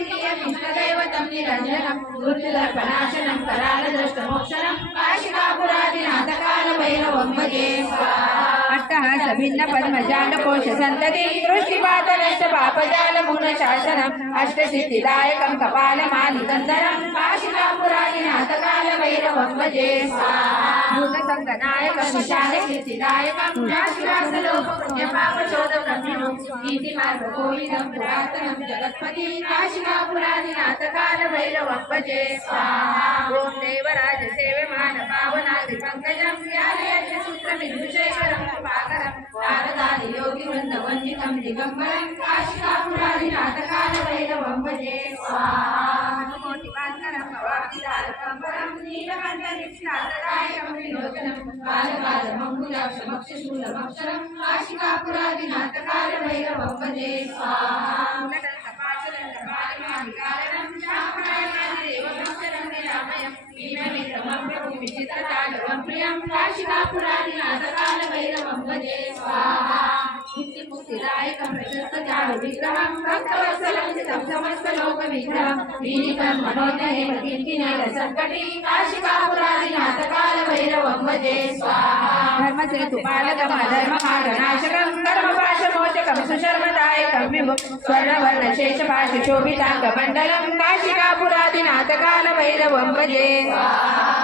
इष्टदैवतं निरञ्जनं मृत्युदर्पनाशनं करालदृष्टमोक्षणं काशिकापुरादिनाथकालभैरवं भजे अट्टहास भिन्न पद्मजालकोश सन्तति दृष्टिपातनश्च पापजालमूलशासनम् अष्टसिद्धिदायकं कपालमालिकन्दरं काशिकापुरादिनाथकालभैरवं भजे भूतसङ्गनायकं विशालकीर्तिदायकं पुण्यपापशोधव्रह्मणो नीतिमार्गगोविदं पुरातनं जगत्पति काशिकापुरादिनाथकालभैरवं भजे ॐ देवराज सेव्यमान पावनादिपङ्कजं व्यालयज्ञसूत्रबिन्दुशेखरं कृपाकरं नारदादियोगिवृन्दवन्दितं दिगम्बरं काशिकापुरादिनाथकालभैरवं भजे स्वाहा भवाब्धिदारकम्बरं नीलकण्ठनिष्ठादायकं विलोचनं बालबालमङ्गुलाक्षमक्षशूलमक्षरं काशिकापुरादिनाथकालभैरवं भजे स्वाहा विचित्रताण्डवं प्रियं काशिकापुरादिनाथकालभैरवं भजे स्वाहा मुक्तिदायकं प्रशस्तजालविग्रहं भक्तवत्सलं चितं समस्तलोकविग्रहं वीनिकं मनोदयेव कीर्तिनेरसङ्कटी काशिकापुरादिनाथकालभैरवं भजे स्वाहा धर्मसेतुपालकमधर्ममार्गनाशकं कर्मपाशमोचकं सुशर्मदायकं विभुं स्वर्णवर्णशेषपाशशोभिताङ्गमण्डलं काशिकापुरादिनाथकालभैरवं भजे स्वाहा